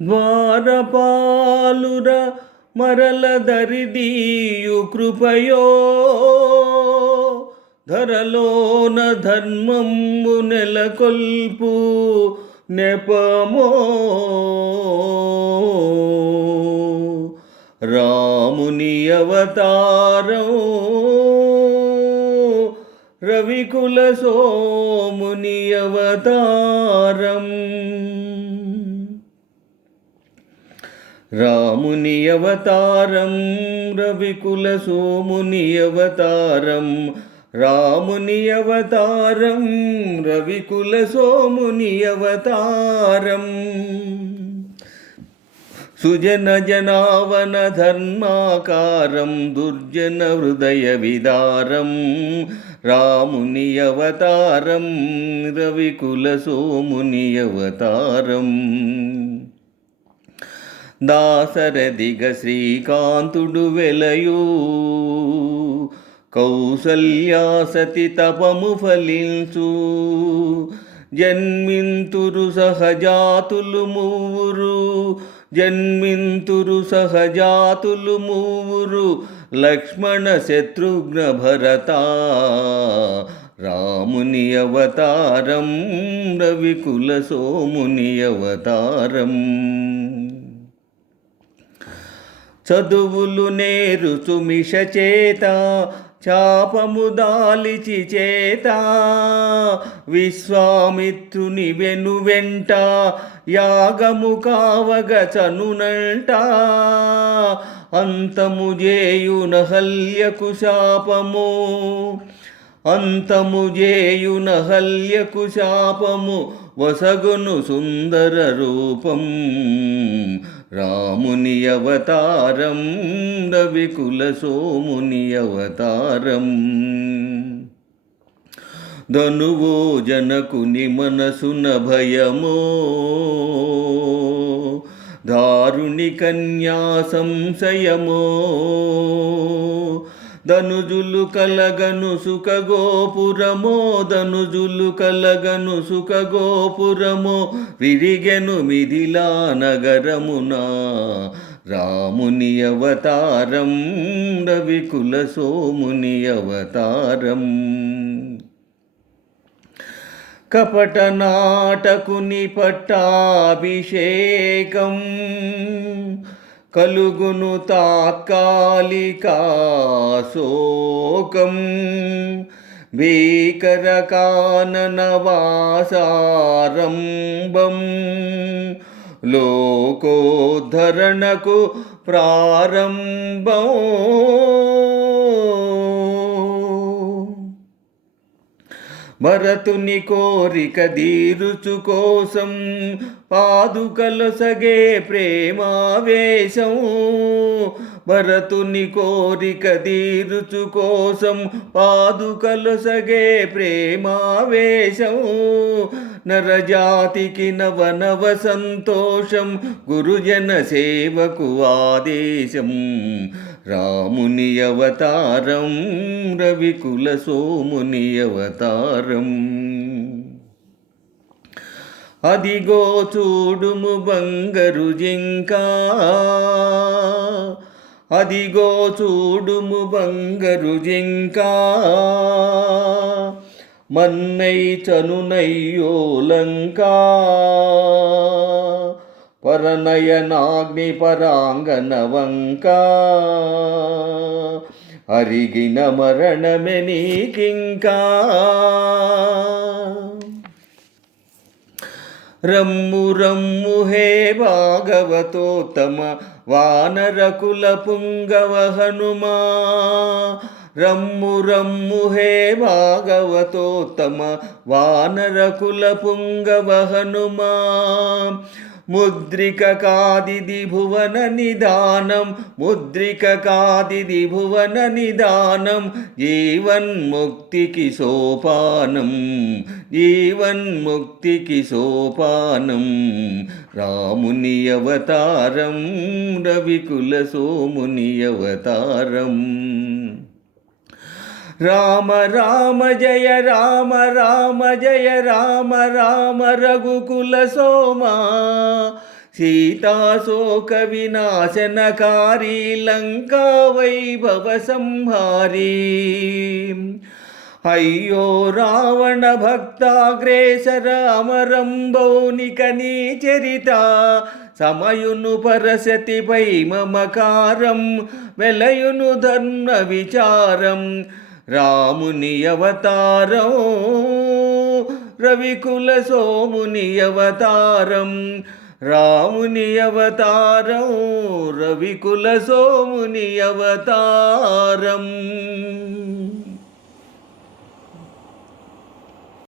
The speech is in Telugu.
ద్వారపాలుర మరల దరిదీయు కృపయో ధరలోన ధర్మంబు నెలకొల్పు నెపమో రాముని అవతారం రవికుల సోముని అవతారం రాముని అవతారం రవికుల సోముని అవతారం రాముని అవతారం రవికుల సోముని అవతారం సుజన జనావన ధర్మాకారం దుర్జన హృదయ విదారం రాముని అవతారం రవికుల సోముని అవతారం దాసరథిగ శ్రీకాంతుడు వెలయు కౌసల్యాసతి తపము ఫలించు జన్మింతురు సహజాతులు మూవురు జన్మింతురు సహజాతులు మూవురు లక్ష్మణ శత్రుఘ్న భరత రాముని అవతారం రవికుల సోముని అవతారం చదువులు నేరుచు మిష చేత చాపము దాలిచి చేత విశ్వామిత్రుని వెనువెంట యాగము కావగ చనునంట అంతము జేయున హల్యకు శాపము అంతము జేయున హల్యకు శాపము వసగును సుందర రూపం రాముని అవతారం రవికుల సోముని అవతారం ధనువో జనకుని మనసున భయమో దారుణి కన్యా సంశయమో ధనుజులు కలగను సుఖ గోపురమో ధనుజులు కలగను సుఖ గోపురమో విరిగెను మిథిలా నగరమున రాముని అవతారం రవికుల సోముని అవతారం కపట నాటకుని పట్టాభిషేకం కలుగును తాత్కాలికాశోకం భీకర కాననవాసారంభం లోకోద్ధరణకు ప్రారంభం భరతుని కోరిక దీరుచు కోసం పాదుకలొసగే ప్రేమావేశం భరతుని కోరిక దీరుచు కోసం పాదుకలొసగే ప్రేమావేశం నరజాతికి నవ సంతోషం గురుజన సేవకు ఆదేశం రాముని అవతారం రవికుల సోముని అవతారం అదిగో చూడుము బంగరు జింక అదిగో చూడుము బంగరు జింక మన్నై చనునయ్యో లంకా పరనయనాగ్ని పరాంగన వంక అరిగిన మరణమె నీకింకా రమ్ము రమ్ము హే భాగవతోత్తమ వానరకుల పుంగవ హనుమా రమ్ము రమ్ము హే భాగవతోత్తమ వానరకుల పుంగవ హనుమా ముద్రిక కాదిది భువన నిదానం ముద్రిక కాదిది భువన నిదానం జీవన్ముక్తికి సోపానం జీవన్ముక్తికి సోపానం రాముని అవతారం రవికుల సోముని అవతారం రామ రామ జయ రామ రామ జయ రామ రామ రఘుకుల సోమ సీతాశోక వినాశనకారి లంకా వైభవ సంహారీ అయ్యో రావణ భక్తాగ్రేసర అమరంబౌనిక నీ చరిత సమయును పరసతిపై మమకారం వెలయును ధర్మ విచారం రాముని అవతారం రవికుల సోముని అవతారం రాముని అవతారం రవికుల సోముని అవతారం.